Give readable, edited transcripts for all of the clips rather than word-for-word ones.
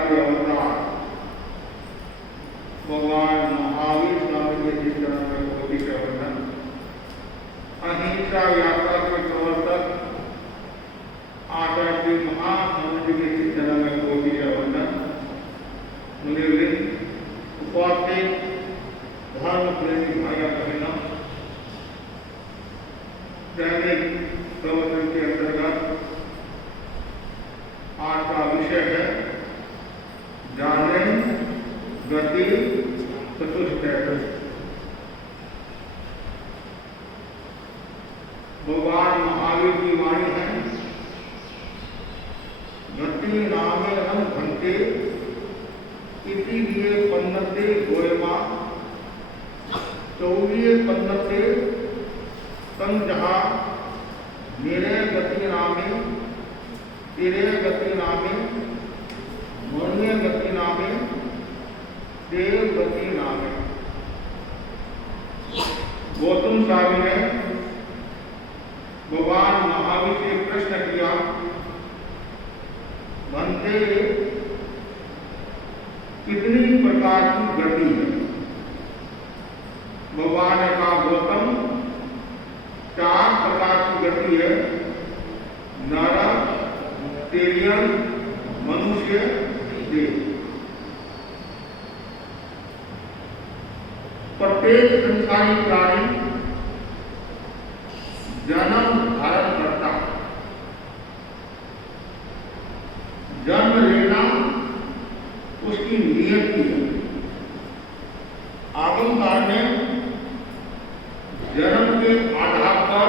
के अवतार भगवान महावीर स्वामी के जिस चरण में कोटि के वंदन। अहिंसा यात्रा के प्रवर्तक आचार्य महामंत्र के जिस चरण में कोटि के वंदन। मुनिवृंद, उपस्थित धर्म प्रेमी भाइयों बहनों, दैनिक प्रवचन के अंतर्गत आज का विषय है जाने गति चतुष्टय। भगवान महावीर की वाणी है, गति नामे हम घंटे इति लिए पन्नते गोयमा चौबीए पन्नते संजहा मेरे गति नामे तेरे गति नामे मौन्य गति नामे देव गति नामे। गौतम स्वामी ने भगवान महावीर से प्रश्न किया, बनते कितनी प्रकार की गति है? भगवान ने कहा, गौतम 4 प्रकार की गति है, नर, तेरियन, मनुष्य, देव। प्रत्येक संसारी प्राणी जन्म धारण करता, जन्म लेना उसकी नियति है। आगमकार ने जन्म के आधार पर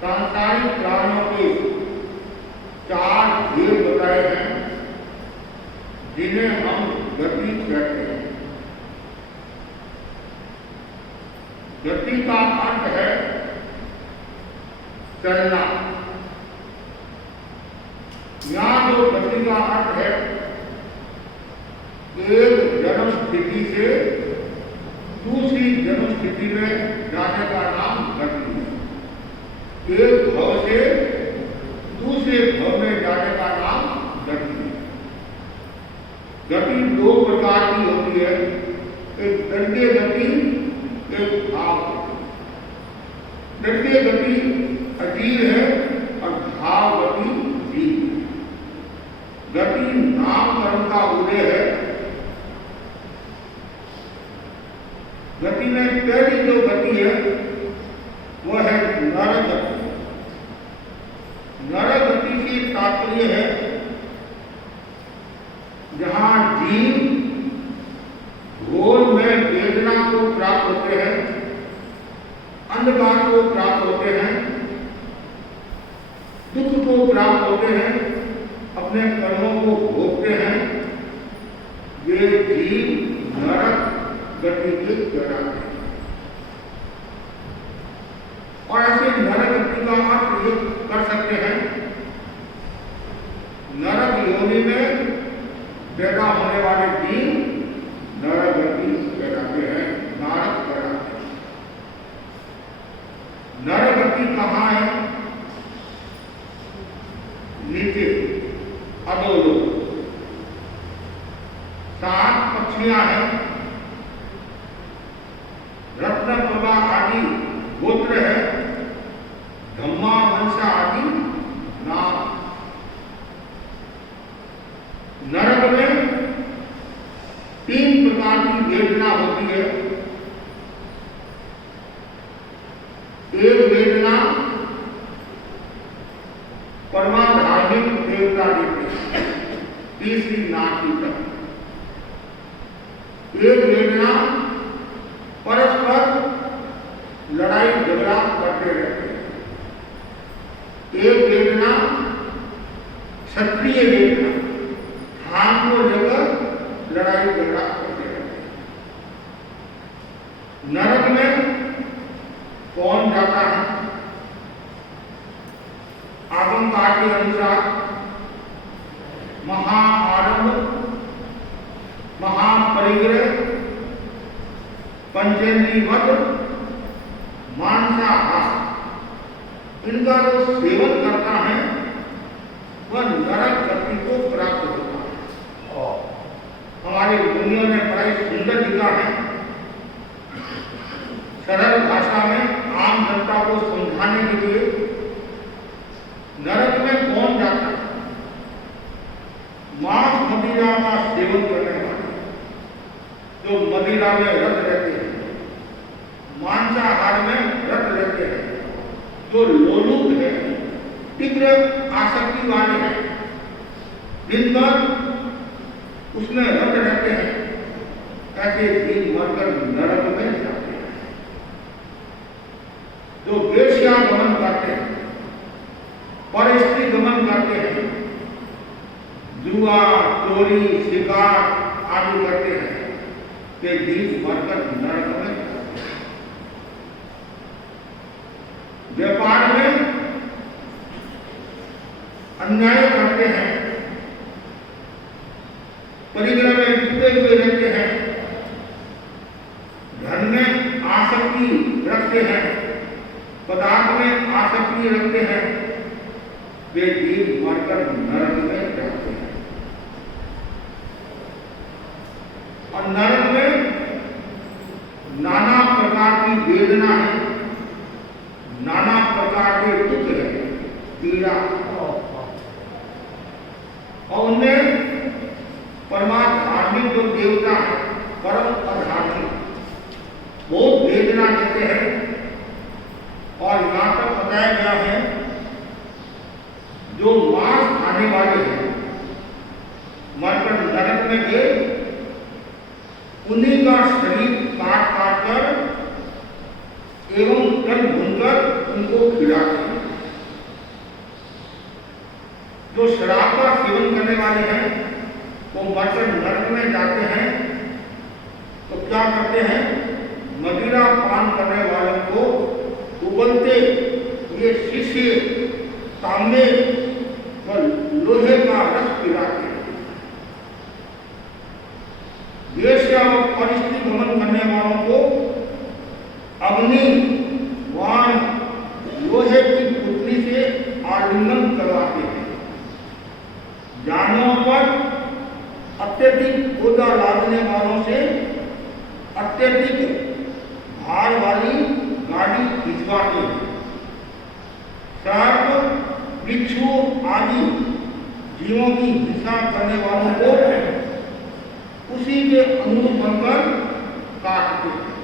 सांसारिक प्राणों के 4 ध्येय बताए हैं, जिन्हें हम गति कहते हैं। गति का अर्थ है चलना। यहाँ जो गति का अर्थ है, एक जन्म स्थिति से दूसरी जन्म स्थिति में जाने का नाम गति है। एक भव से दूसरे भव में जाने का नाम गति है। गति 2 प्रकार की होती है, एक दंडीय गति, एक भाव गति। दंडीय गति अजीर है और भाव गति जीव है। गति नामकरण का उदय है। गति में पहली जो गति है वह है नर गति। नर गति से तात्पर्य है जहां जीव घोर में वेदना को प्राप्त होते हैं, अंधकार को प्राप्त होते हैं, दुख को प्राप्त होते हैं, अपने कर्मों को भोगते हैं, वे जीव नरक गति के कहलाते हैं। और ऐसे नरक गति का अर्थ ये कर सकते हैं, नरक योनि में पैदा होने वाले जीव नरक गति कहलाते हैं, नारक कहलाते हैं। नरक गति कहाँ है? नीचे अधोलोक। 7 पक्षियां हैं, रत्नप्रभा आदि गोत्र है, धम्मा वंशा आदि नाम। नरक में 3 प्रकार की वेदना होती है। एक वेदना परमाधार्मिक देवता देते हैं, तीसरी नाती तक। एक वेदना परस्पर लड़ाई झगड़ा करते रहते हैं। एक वेदना क्षत्रिय वेदना, धाम को लेकर लड़ाई झगड़ा करते रहते हैं। नरक में कौन जाता है? आगमकार के अनुसार महाआरंभ, महापरिग्रह, पंचेंद्रिय वध, मांसाहार, इनका जो सेवन करता है वह नरक गति को प्राप्त होता है। समझाने के लिए, नरक में कौन जाता है? मांस मदिरा का सेवन करने वाले, जो मदिरा में रत रहते हैं, मांसाहार में रत रहते हैं, जो लोलुप है, तीव्र आसक्ति वाले हैं, दिन भर उसमें रत रहते हैं, ऐसे दिन मरकर नरक में जाते हैं। जो वेश्या गमन करते हैं, परस्त्री गमन करते हैं, जुआ, चोरी, शिकार आदि करते हैं, वे दिन मरकर नरक में जाते हैं। व्यापार में अन्याय करते हैं, परिग्रह में डूबे हुए रहते हैं, धन में आसक्ति रखते हैं, पदार्थ में आसक्ति रखते हैं, वे दिन मरकर नरक में जाते हैं। और नरक में नाना प्रकार की वेदना है, नाना प्रकार के दुख है, पीड़ा, और उनमें परमात्मा धार्मिक जो देवता है, परम अधार्मिक, बहुत वेदना देते हैं। और यहाँ तक बताया गया है, जो मांस खाने वाले हैं, मरकर नरक में गए, उन्हीं का शरीर काट काट कर एवं तन भूनकर उनको खिलाते हैं। जो शराब का सेवन करने वाले हैं, वो मरकर नरक में जाते हैं, तो क्या करते हैं? मदिरा पान करने वालों को उबलते ये शीशे, तांबे और लोहे का रस पिलाते हैं। वेश्या व परस्त्री गमन करने वालों को अग्नि, वाण, लोहे की पुतली से आलिंगन करवाते हैं। जानवरों पर अत्यधिक बोझा लादने वालों से अत्यधिक भार वाली गाड़ी खिंचवाते हैं। सर्प, बिच्छू आदि जीवों की हिंसा करने वालों को उसी के अनुरूप बनकर काटते हैं।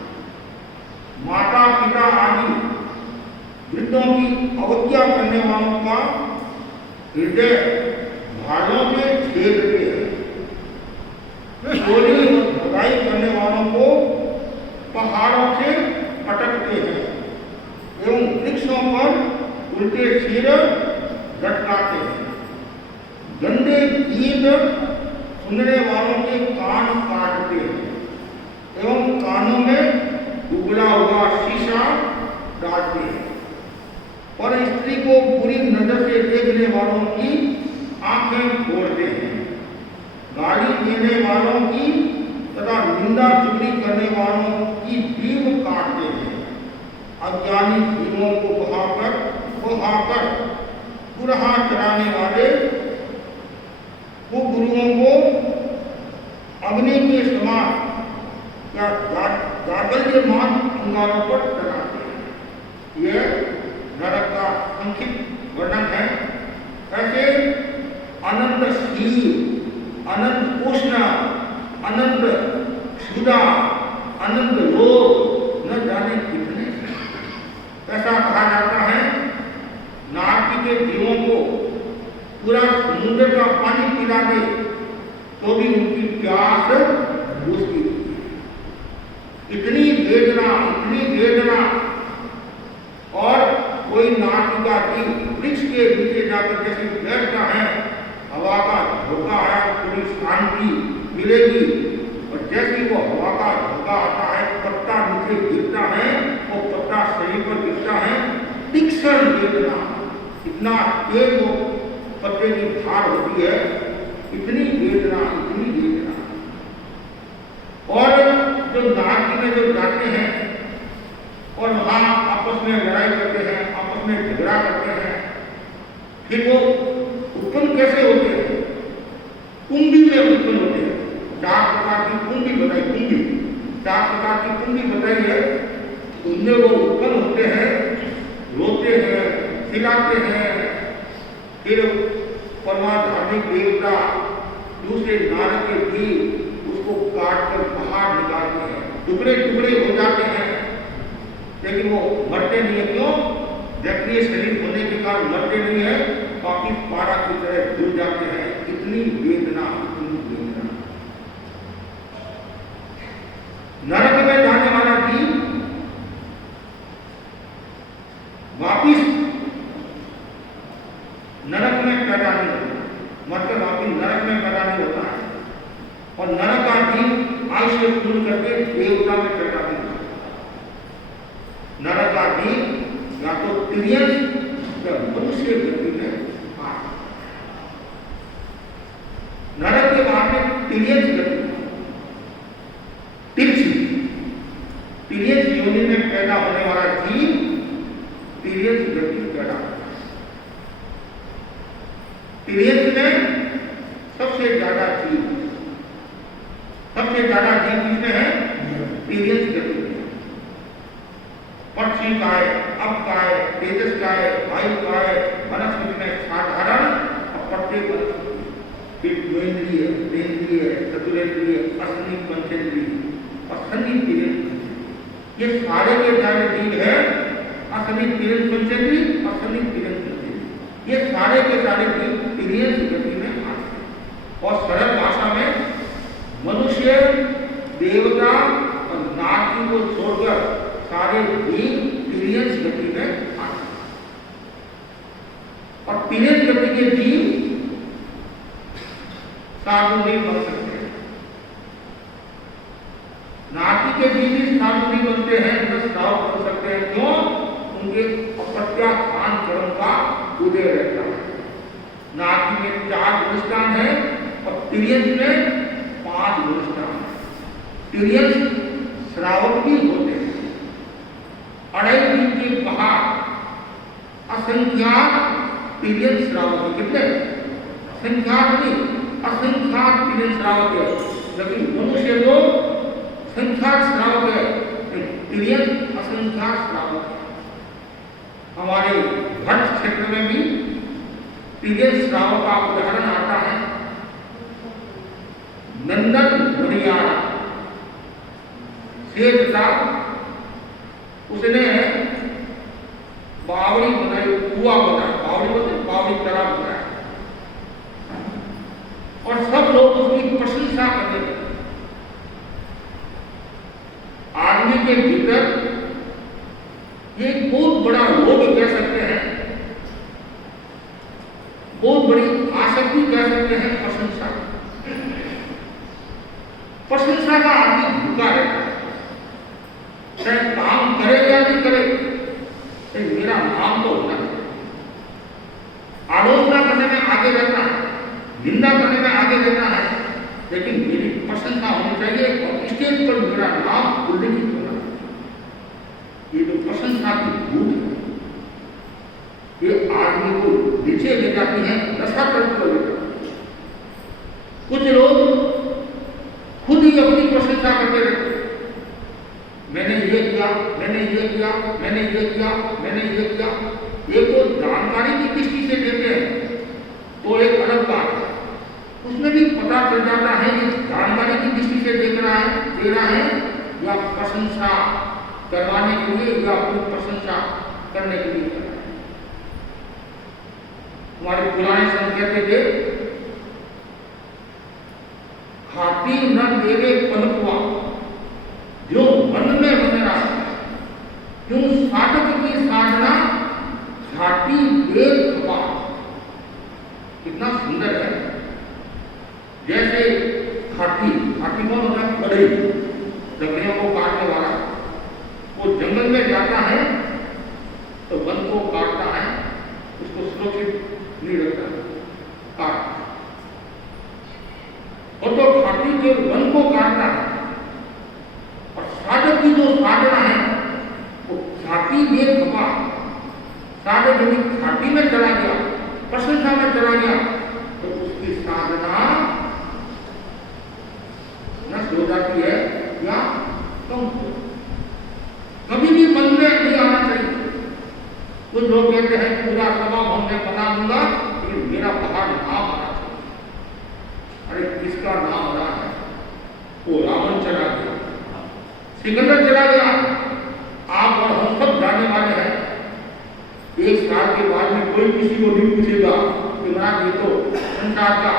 माता पिता आदि वृद्धों की अवज्ञा करने वालों का हृदय भालों से छेदते हैं। चोरी और धुलाई करने वालों को पहाड़ों से पटकते हैं एवं वृक्षों पर उल्टे सिर लटकाते हैं। गंदे गीत सुनने वालों के कान काटते हैं एवं कानों में उगड़ा हुआ शीशा डालते हैं। और स्त्री को बुरी नजर से देखने वालों की आंखें फोड़ते हैं। गाली देने वालों की तथा निंदा चुगली करने वालों की जीभ काटते हैं। अज्ञानी जीवों को बहाकर पुरहा चराने वाले गुरुओं को अग्नि के समान या गागल्यमान अंगारों पर चढ़ाते हैं। यह नरक का संक्षिप्त वर्णन है। ऐसे अनंत शील, अनंत उष्ण, अनंत क्षुधा, अनंत लोभ न जाने कितने। ऐसा कहा जाता है, नारकी के जीवों को पूरा समुद्र का पानी पिला दे तो भी उनकी प्यास बुझती नहीं। इतनी वेदना। और कोई नारकी का जीव वृक्ष के नीचे जाकर जैसे बैठता है, हवा का झोंका है, थोड़ी शांति मिलेगी। और जैसे वो हवा का झोंका आता है, पत्ता नीचे गिरता है, वो पत्ता शरीर पर गिरता है, तीक्ष्ण वेदना, इतना तेज वो पत्ते की धार होती है, इतनी वेदना। और जो नारकी में जो जाते हैं और वहाँ आपस में लड़ाई करते हैं, आपस में झगड़ा करते हैं, फिर वो उत्पन्न कैसे होते हैं? कुंभी में उत्पन्न होते हैं। 4 प्रकार की कुंभी बताई है। उनमें वो उत्पन्न होते हैं रोते हैं, खिलाते हैं। फिर परमाधार्मिक देवता दूसरे नारद के भी उसको काट कर बाहर निकालते हैं, टुकड़े टुकड़े हो जाते हैं, लेकिन वो मरते नहीं है। क्यों? जबकि शरीर होने के कारण मरते नहीं है, बाकी पारा की तरह जुड़ जाते हैं। इतनी वेदना, इतनी वेदना। नरक में जाने वाला जीव वापिस नरक में पैदा नहीं होता, मतलब वापिस नरक में पैदा नहीं होता है। और नरक का जीव आयुष्य पूर्ण करके देवता में पैदा नहीं होता। नरक का जीव या तो तिर्यक या मनुष्य गति में आता। नरक के बाद में तिर्यक गति, तिर्यक योनि में पैदा होने वाला जीव तिर्यक गति पैदा होता है। तिर्यक में सबसे ज्यादा जीव किसमें है? तिर्यक गति में। पक्षी का है, अप का है, तेजस का है, वायु का है, वनस्पति में साधारण और प्रत्येक वनस्पति इंद्रिय, प्रेंद्रिय, चतुरेंद्रिय, असनी पंचेंद्रिय और सन्नी तिर्यक, ये सारे के सारे जीव है। असनी तिर्यक पंचेंद्रिय और सन्नी तिर्यक पंचेंद्रिय, ये सारे के सारे जीव तिर्यक गति में आते हैं। और सरल भाषा में मनुष्य, देवता और नाग को छोड़कर सारे जीव तिर्यक गति में आते हैं। और तिर्यक गति के जीव साधु नहीं बन सकते। नाटी के जीव भी साधु नहीं बनते हैं, न श्रावक बन सकते हैं। क्यों? उनके अप्रत्याख्यान कर्म का उदय रहता है। नाटी में 4 गुणस्थान है और तिर्यक में 5 गुणस्थान है। तिर्यक श्रावक भी होते हैं। 2.5 दिन के बाहर असंख्यात तिर्यक श्रावक है। कितने? संख्यात नहीं, असंख्यात तिर्यक श्रावक है। लेकिन मनुष्य तो संख्यात श्रावक है, तिर्यक असंख्यात श्रावक है। हमारे भट्ट क्षेत्र में भी तिर्यक श्रावक का उदाहरण आता है। नंदन भरियारा सेठ था, उसने बावड़ी बनाई, कुआ बनाया, बावड़ी बोलते बावड़ी तालाब बनाया और सब लोग उसकी प्रशंसा करने लगे। आदमी के भीतर ये बहुत बड़ा रोग कह सकते हैं, बहुत बड़ी आसक्ति कह सकते हैं, प्रशंसा। प्रशंसा का आदमी भूखा रहता है, चाहे काम करे या नहीं करे, मेरा नाम तो होना चाहिए। आलोचना करने में आगे रहना है, निंदा करने में आगे रहना है, लेकिन मेरी प्रशंसा होनी चाहिए और स्टेज पर मेरा नाम उल्लेखित होना चाहिए। ये जो प्रशंसा की भूख है, ये आदमी को नीचे ले जाती है, नशा तंत्र को ले जाती है। कुछ लोग खुद ही अपनी प्रशंसा करते रहते हैं, मैंने ये किया, मैंने ये किया, मैंने ये किया, मैंने ये किया। ये तो जानकारी की दृष्टि से देते हैं तो एक अलग बात है, उसमें भी पता चल जाता है कि जानकारी की दृष्टि से दे रहा है या प्रशंसा करवाने के लिए या अपनी प्रशंसा करने के लिए कर रहा है। हमारे पुराने संत कहते थे, खाती न तेरे पलकुआ जो मन में बन रहा है, क्यों साधक की साधना घाटी वेद खपा। कितना सुंदर है। जैसे हाथी कौन होता है? बढ़ई, लकड़ियों को काटने वाला। वो जंगल में जाता है तो वन को काटता है, उसको सुरक्षित नहीं रखता, काटता है। और तो हाथी जो वन को काटता है और साधक की जो साधना है वो घाटी में खपा। साधक यदि घाटी में चला गया, प्रशंसा में चला गया, तो उसकी साधना नष्ट हो जाती है या कम हो। कभी भी मन में नहीं आना चाहिए कुछ लोग कहते हैं पूरा सभा मैं बना दूंगा लेकिन मेरा पहाड़ नाम आ रहा। अरे किसका नाम आ रहा है? वो रावण चला गया, सिकंदर चला गया, आप और हम सब जाने वाले हैं। एक साल के बाद में कोई किसी को नहीं पूछेगा कि महाराज ये तो संसार का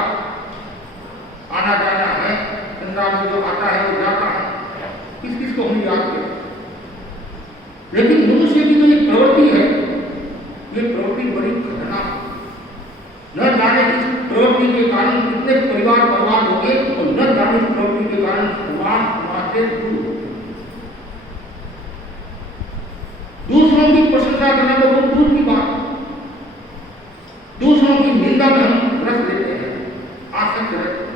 आना जाना है, संसार में जो आता है वो जाता है, किस किस को हम याद करें। लेकिन मनुष्य की जो ये प्रवृत्ति है, ये प्रवृत्ति बड़ी खतरनाक, न जाने इस प्रवृत्ति के कारण कितने परिवार बर्बाद हो गए और न जाने इस प्रवृत्ति के कारण समाज से दूर हो गए। दूसरों की प्रशंसा करना तो बहुत दूर की बात, दूसरों की निंदा में हम रस लेते हैं, आसक्त रहते हैं।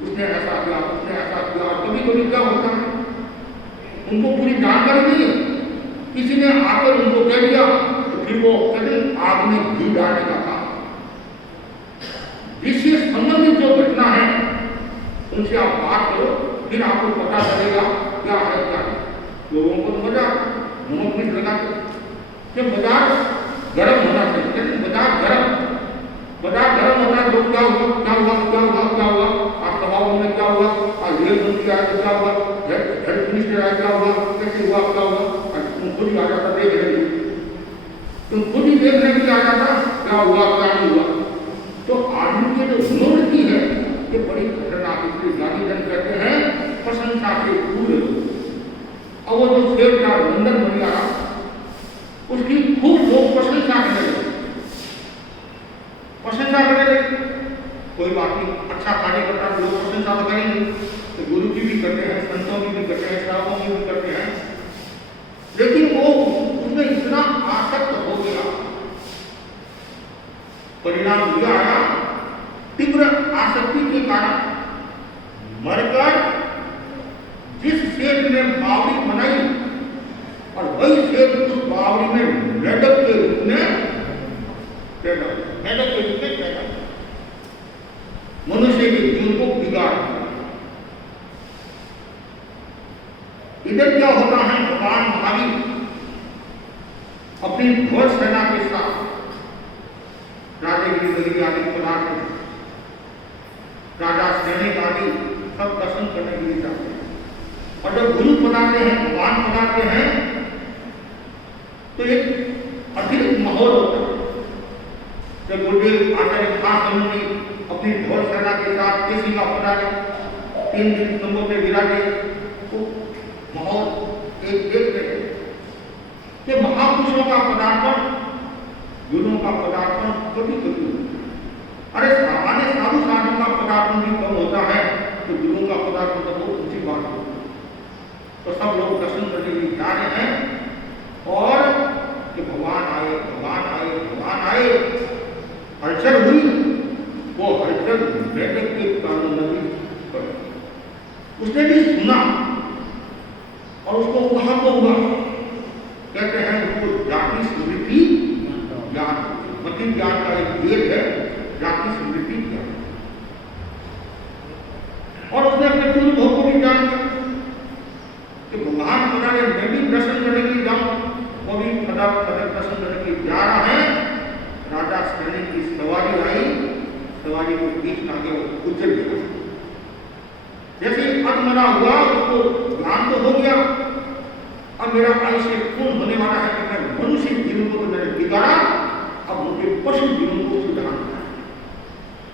उसने ऐसा किया, उसने ऐसा किया, और कभी कभी क्या होता है उनको पूरी जानकारी नहीं है, किसी ने आकर उनको कह दिया तो फिर वो कहते आग में घी डालने का काम। जिससे संबंधित जो घटना है उनसे आप बात करो, फिर आपको पता चलेगा क्या है क्या नहीं। लोगों को तो मजा नमक मिर्च लगाते कि बाजार गर्म होना चाहिए, बाजार गर्म होता है। लोग क्या हुआ क्या हुआ क्या हुआ क्या हुआ, आज सभाओं में क्या हुआ, आज रेल मंत्री आया तो क्या हुआ, हेल्थ मिनिस्टर आया क्या हुआ, कैसे हुआ क्या हुआ, तुम खुद ही आ जाता देख रहे, तुम खुद ही देख रहे कि आ जाता क्या हुआ क्या नहीं हुआ। तो आदमी की जो मनोवृत्ति है ये बड़ी खतरनाक, इसलिए ज्ञानी जन कहते हैं प्रशंसा से दूर रहो। और वो जो शेर का नंदन बन गया उसकी खूब लोग प्रशंसा करने लगे, प्रशंसा करने लगे। कोई बात नहीं, अच्छा कार्य करता है लोग प्रशंसा तो करेंगे, तो गुरु की भी करते हैं, संतों की भी करते हैं, श्रावकों की भी करते हैं। लेकिन वो उसमें इतना आसक्त हो गया, परिणाम यह आया तीव्र आसक्ति के कारण मरकर जिस सेठ ने बावड़ी बनाई और वही सेठ उस बावड़ी में मेढक के रूप में पैदा मनुष्य के जीवन को बिगाड़ दिया। इधर क्या होता है, भगवान महावीर अपनी ध्वज सेना के साथ राजगिरी नगरी आदि पदार्थ हैं, राजा सैनिक आदि सब दर्शन करने के लिए जाते हैं। और जब गुरु पधारते हैं, भगवान पधारते हैं तो एक अतिरिक्त माहौल होता है। जब गुरुदेव आचार्य खास मुनि अपनी ध्वज सेना के साथ केसी का पधारे, 3 दिन स्तंभों पे विराजे, तो माहौल एक देखते हैं कि महापुरुषों का पदार्पण, गुरुओं का पदार्पण कभी कभी होता है। अरे सामान्य साधु साधु का पदार्पण भी कम होता है तो गुरुओं का पदार्पण तो बहुत ऊंची बात होती है। तो सब लोग दर्शन करने के लिए जा रहे हैं और कि भगवान आए भगवान आए भगवान आए, हलचल हुई। वो हलचल बैठक के कानों में भी पड़ी, उसने भी सुना और उसको वहां को हुआ। कहते हैं उसको जाति स्मृति ज्ञान, मति ज्ञान का एक भेद है, जाति स्मृति ज्ञान। और उसने अपने पूर्व भोग को भी जान लिया कि भगवान पधारे, मैं भी दर्शन करने के लिए जाऊं, वो भी फटाफट दर्शन करने के लिए जा रहा है। राजा सैनिक की सवारी आई, सवारी को बीच में आगे उछल गया। जैसे अधमरा हुआ उसको ज्ञान तो हो गया, अब मेरा आयुष्य पूर्ण होने वाला है कि मैं मनुष्य जीवन को तो मैंने बिगाड़ा, अब मुझे पशु जीवन को सुधारना है।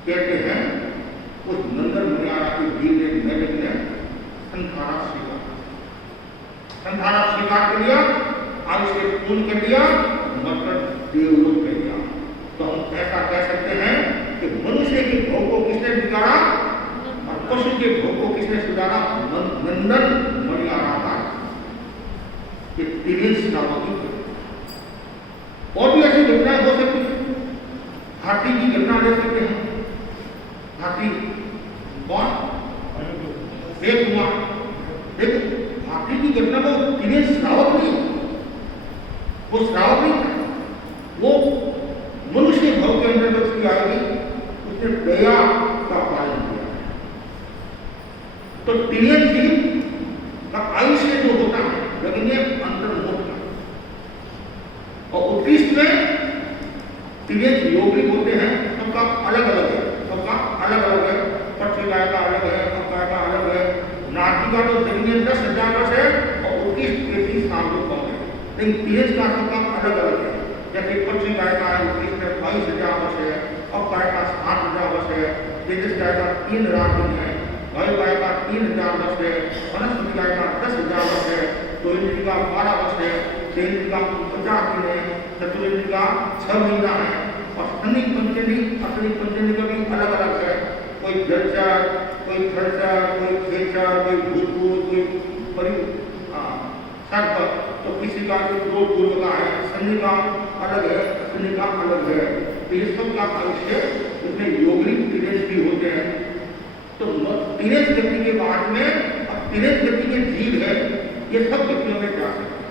कहते हैं उस नंदन मुनियारा के वीर ने मेढक ने संखारा स्वीकार कर लिया, आयुष्य पूर्ण कर लिया, मरकर देवलोक कर दिया। तो हम ऐसा कह सकते हैं कि मनुष्य के भोग को किसने बिगाड़ा और पशु के भोग को किसने सुधारा? नंदन मुनियारा का और भी ऐसी घटनाएं हो सकती है। हाथी की घटना ले सकते हैं। हाथी कौन? एक हुआ, लेकिन हाथी की घटना को दिनेश श्रावक नहीं, वो श्रावक नहीं, वो मनुष्य भाव के अंदर उसकी आएगी, उसने दया का पालन किया। तो दिनेश जी का आयुष्य जो होता है लेकिन ये अंतर्मुख है और उत्कृष्ट देखेंगे 10,000 वर्ष है और 29-33 साल को कम है, लेकिन तेज का सबका अलग अलग है। जैसे पश्चिम गाय का 22,000 वर्ष है, अब गाय का 7,000 वर्ष है, तेजस गाय का 3,000 दिन है, वायु गाय का 3,000 वर्ष है, वनस्पति गाय का 10,000 वर्ष है, तोइंद्री का 12 वर्ष है, तेंद्री का 50 दिन है, चतुर्वेदी का 6 महीना है, और सनी पंचमी असली पंचमी का भी अलग अलग है। कोई जलचर, कोई थलचर, कोई खेचर, कोई भूतपूर्व, कोई सर्प, तो किसी का 2 पूर्व का है, सनी का अलग है, असनी का अलग है। तो ये सब का आयुष्य उसमें योगिक पीरियड भी होते हैं। तो पीरियड गति के बाद में अब पीरियड गति के जीव है, ये सब गतियों में जा सकते हैं।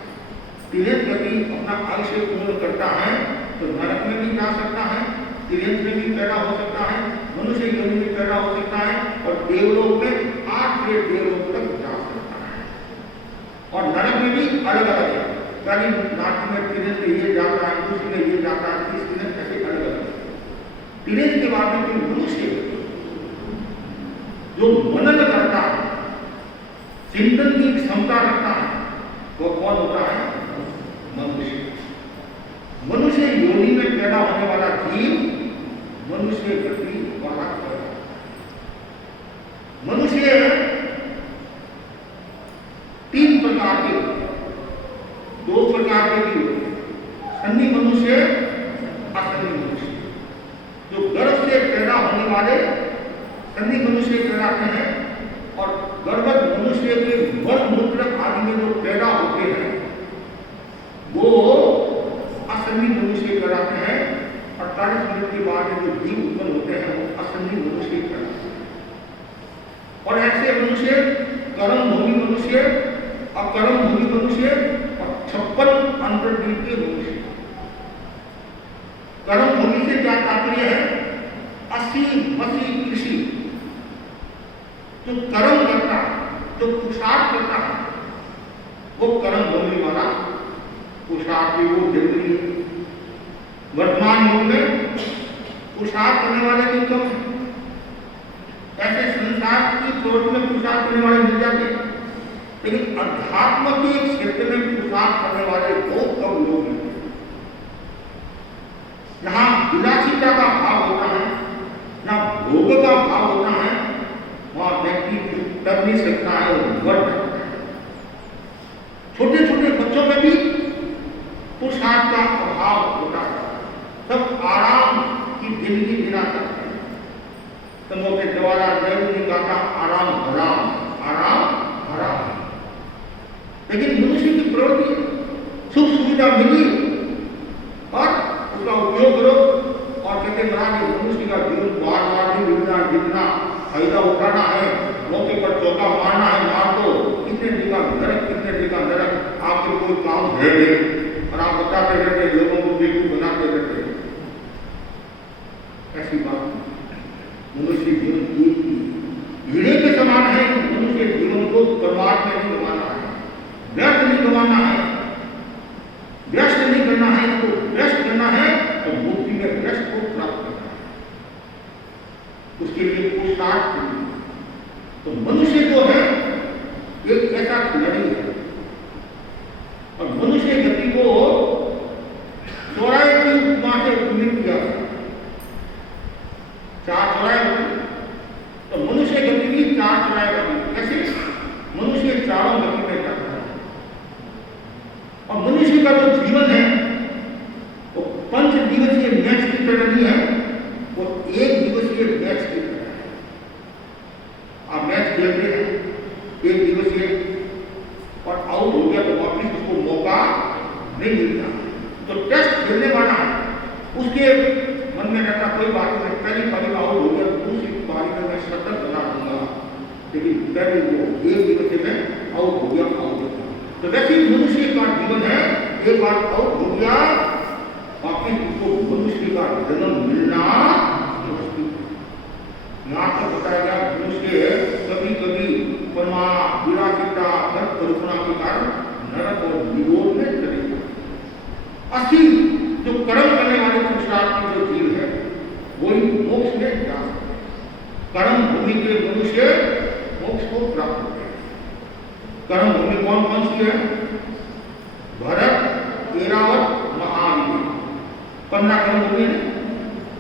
पीरियड गति अपना आयुष्य पूर्ण करता है तो नरक में भी जा सकता है, तिर्यंत में भी पैदा हो सकता है, मनुष्य योनि में पैदा हो सकता है, और देवलोक में 8 देवलोक तक जा सकता है। और नरक में भी अलग अलग है, यानी नाट्य में तिर्यंत ये जाता है, दूसरी में ये जाता है, तीसरी में ऐसे अलग अलग है। तिर्यंत के बाद में कोई मनुष्य जो मनन करता है, चिंतन की क्षमता रखता है, वो कौन होता है? मनुष्य। मनुष्य योनि में पैदा होने वाला जीव मनुष्य गति वाला है। मनुष्य 3 प्रकार के, 2 प्रकार के भी होते हैं, सन्नी मनुष्य, असन्नी मनुष्य। जो गर्भ से पैदा होने वाले सन्नी मनुष्य कहलाते हैं, और गर्भवत मनुष्य के मल मूत्र आदि में जो पैदा होते हैं वो असन्नी मनुष्य कहलाते हैं। 48 मिनट के बाद जो जीव उत्पन्न होते हैं वो असन्नी मनुष्य कहलाते हैं। और ऐसे मनुष्य कर्मभोगी मनुष्य, अकर्मभोगी मनुष्य और 56 अंतर्दीप के मनुष्य। कर्मभोगी से क्या तात्पर्य है? 80-80 कृषि, जो कर्म करता है, जो पुरुषार्थ करता है, वो कर्म भूमि वाला पुरुषार्थ की वो जरूरी है। वर्तमान युग में पुरुषार्थ करने वाले भी कम है, ऐसे संसार की प्रवृत्ति में पुरुषार्थ करने वाले मिल जाते हैं, लेकिन अध्यात्म के क्षेत्र में पुरुषार्थ करने वाले बहुत कम लोग हैं। जहां विलासिता का भाव होता है, ना भोग का भाव होता है, वहां व्यक्ति तब नहीं सकता है और वर्त सकता है। छोटे छोटे बच्चों में भी पुरुषार्थ का अभाव होता है, सब आराम की जिंदगी जीना चाहते हैं। समूह के द्वारा जरूर नहीं कहा आराम हराम, आराम हराम। लेकिन मनुष्य की प्रवृत्ति सुख सुविधा मिली और उसका उपयोग करो, और कहते महाराज मनुष्य का जीवन बार बार नहीं मिलना, जितना फायदा उठाना है, मौके पर चौका मारना है, मार दो। कितने जगह नरक, कितने जगह नरक, आपके कोई काम है नहीं और आप बताते रहते, लोगों को बेवकूफ बनाते रहते। ऐसी बात मनुष्य जीवन हीरे के समान है। मनुष्य जीवन को परमात्मा में नहीं गंवाना है, व्यर्थ नहीं गंवाना है, व्यस्त नहीं करना है, तो व्यस्त करना है तो मुक्ति में व्यस्त को प्राप्त करना है, उसके लिए पुरुषार्थ। तो मनुष्य जो है एक ऐसा खिलाड़ी है, और मनुष्य गति को चौराहे की उपमा से उल्लेख किया, 4 चौराहे होते, तो मनुष्य गति भी 4 चौराहे होती। कैसे? मनुष्य चारों गति में जाता है, और मनुष्य का जो जीवन है वो 5 दिवसीय मैच की तरह नहीं है, वो 1 दिवसीय मैच की तरह है। आप मैच खेलते हैं 1 दिवसीय और आउट हो गया तो वापिस उसको मौका नहीं मिलता। तो टेस्ट खेलने वाला है, उसके मन में रहता कोई बात नहीं, पहली पारी में आउट हो गया, दूसरी पारी में मैं शतक बना दूंगा, लेकिन पहले वो 1 दिवसीय में आउट हो गया, आउट हो गया। तो वैसे मनुष्य का जीवन है, एक बार आउट हो गया वापिस उसको मनुष्य का जन्म मिलना मुश्किल। यहाँ तक बताया गया मनुष्य कभी कभी परमा विलासिता धन कल्पना के कारण नरक और निरोध में चले जाते। असली जो कर्म करने वाले पुरुषार्थ के जो जीव है वही मोक्ष में जा सकते हैं। कर्म भूमि के मनुष्य मोक्ष को प्राप्त होते हैं। कर्म भूमि कौन कौन सी है? भरत, एरावत, महावीर, 15 कर्म भूमि है।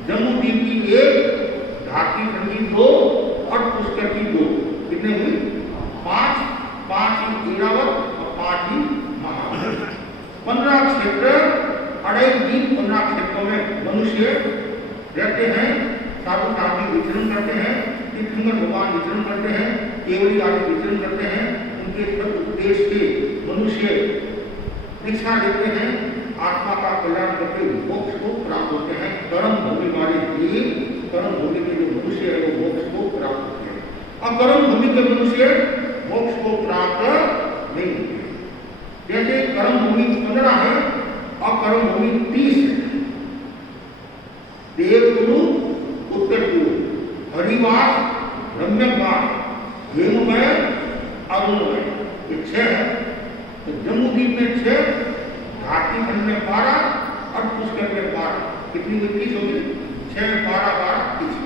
जम्बूद्वीप की 1, धाकी खंड की 2 और पुष्कर की 2, कितने हुई? 5, 5 ही एरावत और 5 ही महावीर। 15 क्षेत्र, 2.5 द्वीप, 15 क्षेत्रों में मनुष्य रहते हैं, साधु साधु विचरण करते हैं, तीर्थंकर भगवान विचरण करते हैं, केवली आदि विचरण करते हैं। उनके उपदेश से मनुष्य दीक्षा लेते हैं, आत्मा का कल्याण करके मोक्ष को प्राप्त होते हैं। कर्म भूमि वाले जीव, कर्म भूमि के जो मनुष्य है वो मोक्ष को प्राप्त होते हैं, और कर्म भूमि के मनुष्य मोक्ष को प्राप्त नहीं होते। जैसे कर्म भूमि 15 है और कर्म भूमि 30 है। देवगुरु, उत्तर गुरु, हरिवास, ब्रह्मवास, हेममय, अरुणमय, ये 6 है। तो जम्बूद्वीप में 6, धाकी खंड में 12 और पुष्कर में 12, कितनी हुई? 30 होगी। 6, 12, 12, 30।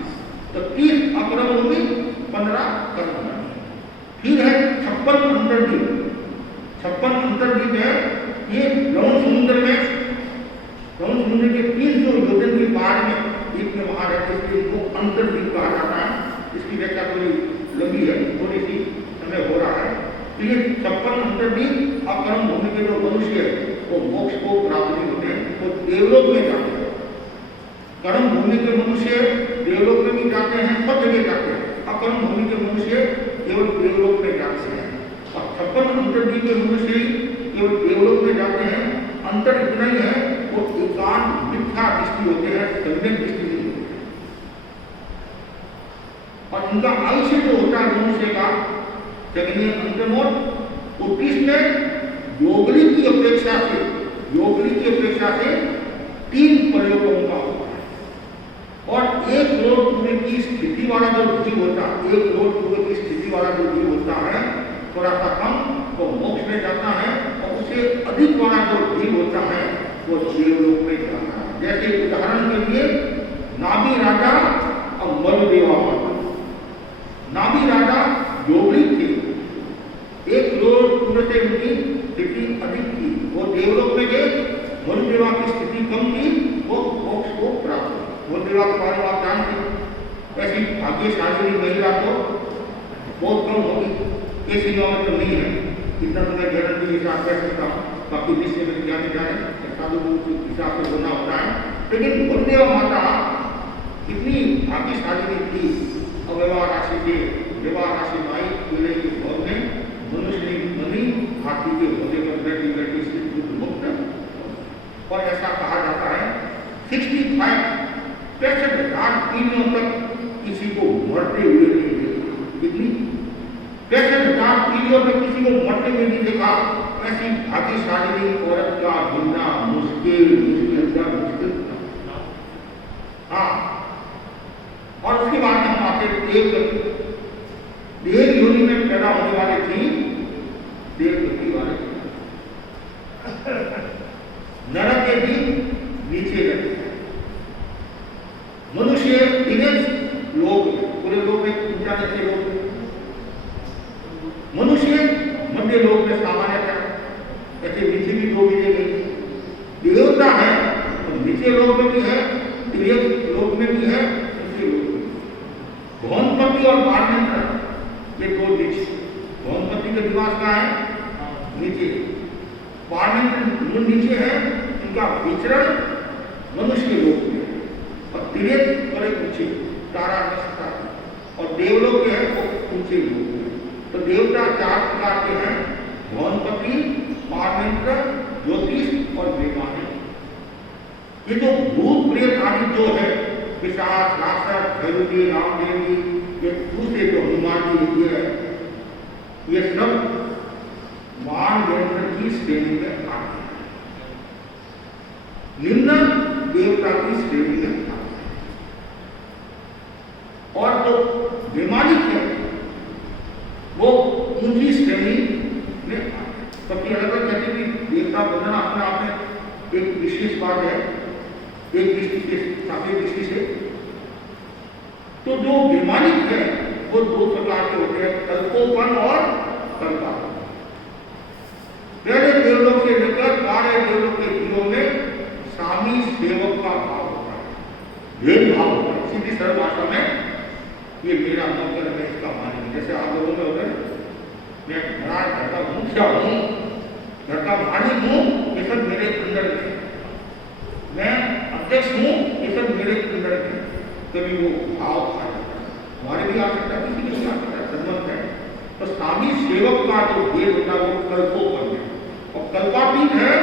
तो 30 अकर्म होगी, 15 कर्म। फिर है 56 अंतर्द्वीप। 56 अंतर्द्वीप है, ये लवण समुद्र में, लवण समुद्र के 300 योजन की बाढ़ में द्वीप में वहां रहते हैं, इनको अंतर्द्वीप कहा जाता है। इसकी व्याख्या थोड़ी लंबी है, थोड़ी सी समय हो रहा है। तो ये 56 अंतर्द्वीप और कर्म भूमि के जो मनुष्य है वो मोक्ष को प्राप्त नहीं होते हैं, वो देवलोक में जाते हैं। कर्म भूमि के मनुष्य देवलोक में भी जाते हैं, सब जगह जाते हैं, और कर्म भूमि के मनुष्य केवल देवलोक में जाते हैं। और 56 अंतर्द्वीप के मनुष्य केवल देवलोक में जाते हैं। अंतर इतना ही है, वो एकांत मिथ्या दृष्टि होते हैं, सम्यक दृष्टि नहीं होते हैं। और उनका आयुष्य जो होता है मनुष्य का जगनीय अंतर्मोट, उसमें योगली की अपेक्षा से 3 प्रयोगों का होता है। और 1 करोड़ पूरे की स्थिति वाला जो जीव होता है, 1 करोड़ पूरे की स्थिति वाला जो जीव होता है, थोड़ा सा कम वो मोक्ष में जाता है, और उससे अधिक वाला जो जीव होता है वो देवलोक में जाता है। जैसे उदाहरण के लिए नाभि राजा और मरुदेवा माता। नाभि राजा योगी थे, 1 करोड़ पूरे से उनकी स्थिति अधिक थी, वो देवलोक में गए। मरुदेवा की स्थिति कम थी, वो मोक्ष को प्राप्त हुई। मरुदेवा के बारे में आप जानते, ऐसी भाग्यशाली महिला तो बहुत कम होगी, ऐसी गाँव तो नहीं है। इतना तो मैं गारंटी के साथ कह सकता हूँ, बाकी जिससे मेरे ज्ञान जाने साधु के हिसाब से होना होता है। लेकिन मरुदेवा माता इतनी भाग्यशाली थी, अव्यवहार राशि से विवाह राशि माई पीड़े के भोग में मनुष्य मनी हाथी के होने पर बैठी बैठी से दुख मुक्त। और ऐसा कहा जाता है 65,000 पीढ़ियों तक किसी को मरते हुए नहीं देखा। कितनी 65,000 पीढ़ियों तक किसी को मरते हुए नहीं देखा। ऐसी भाग्यशाली औरत का मिलना मुश्किल। हाँ, और उसके बाद हम आते देव योनि में पैदा होने वाले थी, देवगति वाले नरक के भी नीचे रहते हैं। मनुष्य लोग पूरे लोग में ऊंचा जैसे लोग, मनुष्य मध्य लोग में सामान्यतः, ऐसे नीचे भी 2 मिले गई। देवता है तो नीचे लोग में भी है, त्रियक लोग में भी है, ऊंचे लोग में। भौनपति और बारमेंद्र ये 2 नीचे। भौनपति का निवास कहाँ है? नीचे। बारमेंद्र नीचे है, इनका विचरण मनुष्य लोक में, और त्रियक बड़े ऊंचे, तारा नक्षत्र, और देवलोक के हैं वो ऊंचे लोग में। तो देवता 4 प्रकार के हैं, भौनपति, बारमेंद्र, ज्योतिष और वैमानिक। ये जो भूत प्रेत आदि जो है, पिशाच, राक्षस, भैरवी, रामदेवी, ये दूसरे जो हनुमान जी है, ये सब मानवेंद्र की श्रेणी में आते हैं, निम्न देवता की श्रेणी में आते हैं। और जो वैमानिक है वो ऊंची श्रेणी में आते हैं। सबकी अलग अलग कहते हैं कि देवता बनना अपने आप में एक विशेष बात है, एक दृष्टि से, सापेक्ष दृष्टि से। तो जो वैमानिक है वो 2 प्रकार के होते हैं, कल्पोपन और कल्पापन। पहले देवलोक से लेकर 12 देवलोक के जीवों में स्वामी सेवक का भाव होता है, भेदभाव होता है। सीधी सरल भाषा में ये मेरा नौकर है, इसका मालिक। जैसे आप लोगों में होते मैं घर का मुखिया हूँ, घर का मालिक हूँ, ये सब मेरे अंदर है, मैं अध्यक्ष हूँ, ये सब मेरे अंदर है। कभी वो भाव आ जाता है, हमारे भी आ सकता है, किसी भी आ सकता है, संबंध है। तो स्वामी सेवक का जो भेद होता है वो कल्पोपन है, और कल्पातीत है,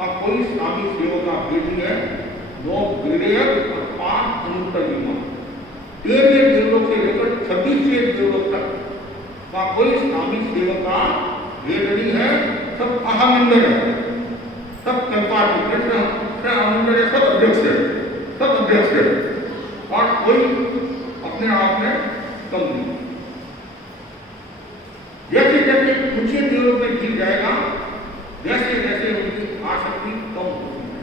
और कोई स्वामी सेवक का भेद नहीं है। 9 विवेक और 5 अनुत्तरीय 13 देवलोक से लेकर 26 देवलोक तक का कोई स्वामी सेवक का भेद नहीं है। सब अहमिंदर है, सब कल्पातीत है, अहमिंदर है, सब अध्यक्ष है, सब अध्यक्ष है, और कोई अपने आप में कम नहीं। जैसे जैसे ऊंचे देवलोक में गिर जाएगा, जैसे जैसे उनकी आसक्ति कम होती है।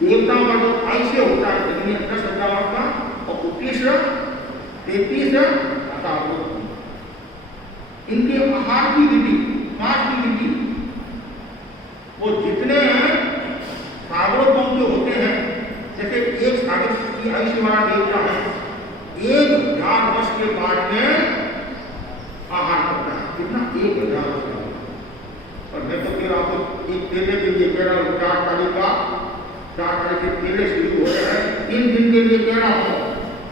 देवताओं का जो आयुष्य होता है दुनिया 10,000 वर्ष का, और 33 इनके आहार की विधि, श्वास की विधि, वो जितने सागरोपम के होते हैं, जैसे एक सागर की आयुष्य वाला देवता है 1000 वर्ष के बाद में आहार करता है। कितना? 1000 वर्ष का। और मैं तो फिर आपको एक केले के लिए कह रहा हूँ, 4 तारीख के केले शुरू हो रहे हैं, 3 दिन के लिए कह रहा हूँ।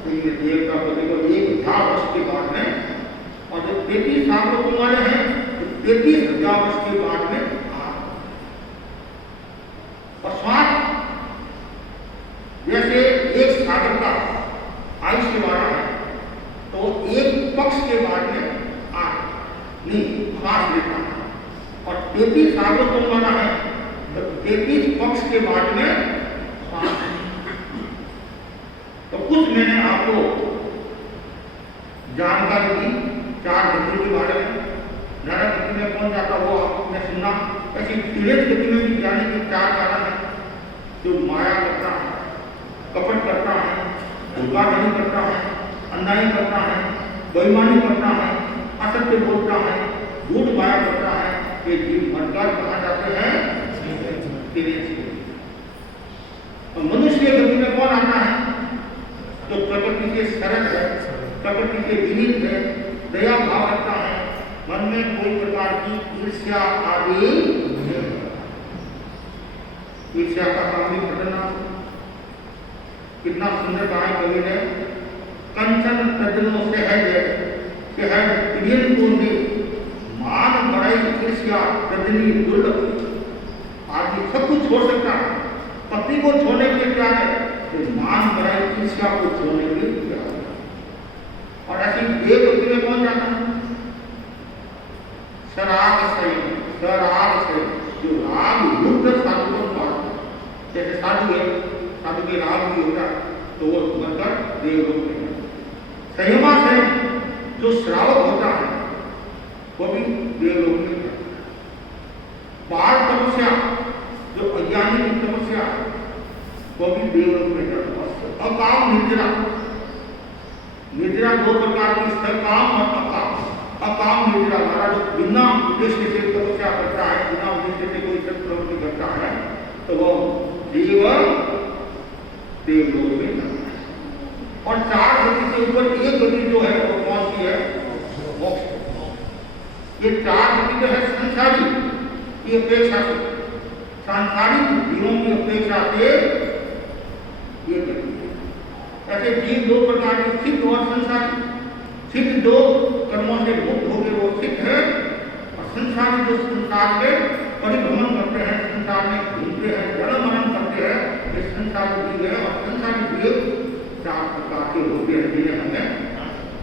तो ये देवता को देखो 1000 वर्ष के बाद में, और जो 33 सागरोपम वाले हैं तो 33,000 वर्ष के बाद में आहार। और श्वास जैसे एक सागर का आयुष्य वाला है, तो एक पक्ष के बाद में श्वास लेता है, और 33 सागरोपम वाला है तो 33 पक्ष के बाद में श्वास। तो कुछ मैंने आपको जानकारी दी 4 गति के बारे में। नारद गति में कौन जाता वो आपने सुना। ऐसी तिरथ गति में भी जाने के 4 कारण है। जो माया करता है, कपट करता है, धोखाधड़ी करता है, अन्याय करता है, बेईमानी करता है, असत्य बोलता है, झूठ माया करता है, ये जीव मरकर कहाँ जाते हैं? तो मनुष्य गति में कौन आता है? जो प्रकृति के सरल है, प्रकृति के विनीत है, दया भाव रखता है, मन में कोई प्रकार की ईर्ष्या आदि नहीं। ईर्ष्या का काम भी घटना कितना सुंदर कहा कवि ने। कंचन तजनो सहज प्रियन को मान बड़ाई ईर्ष्या तजनी दुर्लभ। आदमी सब कुछ छोड़ सकता है, पत्नी को छोड़ने के लिए क्या है? तो मान बड़ाई ईर्ष्या को छोड़ने के लिए क्या है? और ऐसी देव गति में कौन जाता है? सराग से जो राग युद्ध साधु को मारता है। जैसे साधु है, साधु के राग भी होता है तो वो बनकर देवलोक में है। संयमा से जो श्रावक होता है वो भी देवलोक में है। बाल तपस्या जो अज्ञानी की तपस्या वो भी देवलोक में जाता है। अकाम निद्रा 2 प्रकार की, सकाम और अकाम। अकाम निद्रा वाला जो बिना उद्देश्य से तपस्या करता है, बिना उद्देश्य से कोई प्रवृत्ति करता है, तो वो देवलोक में जाता है। और 4 गति से ऊपर एक गति जो है वो कौन सी है? मोक्ष। ये 4 गति जो है संसारी की अपेक्षा से, सांसारिक जीवों की अपेक्षा से ये गति है। ऐसे जीव 2 प्रकार के, सिद्ध और संसारी। सिद्ध जो कर्मों से मुक्त हो गए वो सिद्ध है, और संसारी जो संसार में परिभ्रमण करते हैं, संसार में घूमते हैं, जन्म मरण करते हैं, ये संसारी जीव है। और संसारी जीव 4 प्रकार के होते हैं जिन्हें हमें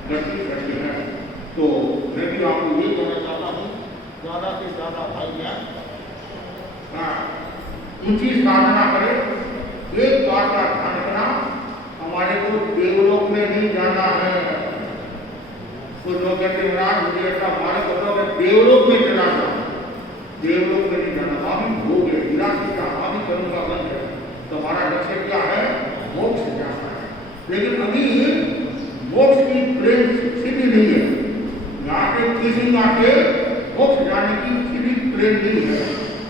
गति करते हैं। तो मैं भी आपको ये कहना चाहता हूँ, ज़्यादा से ज़्यादा भाइयाँ ऊंची साधना करें। एक बात का ध्यान रखना, हमारे को देवलोक में नहीं जाना है। कुछ लोग कहते हैं महाराज मुझे ऐसा हमारे को देवलोक में चला जाओ, देवलोक में नहीं जाना, वहां भी भोग है, विलासी का, वहां भी कर्म का बंध है। तो हमारा लक्ष्य क्या है? मोक्ष जाना है। लेकिन अभी मोक्ष की प्रेम सिद्धि नहीं है। यहाँ से किसी के मोक्ष जाने की प्लेन नहीं है,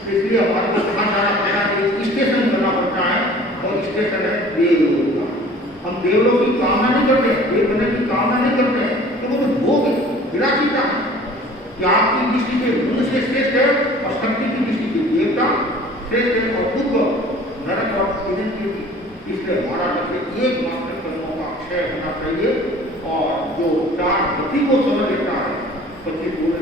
इसलिए हमारे को कहाँ जाना पड़ता है, स्टेशन जाना पड़ता है, और स्टेशन है देवलोक का। हम देवलोक की कामना नहीं करते, देव बनने की कामना नहीं करते, तो वो तो भोग विलासिता है कि आपकी दृष्टि से मनुष्य श्रेष्ठ है और शक्ति की दृष्टि से देवता श्रेष्ठ है और दुख नरक और की। इसलिए हमारा लक्ष्य एकमात्र कर्मों का क्षय होना चाहिए, और जो चार गति को समझ लेता है, 25 बोले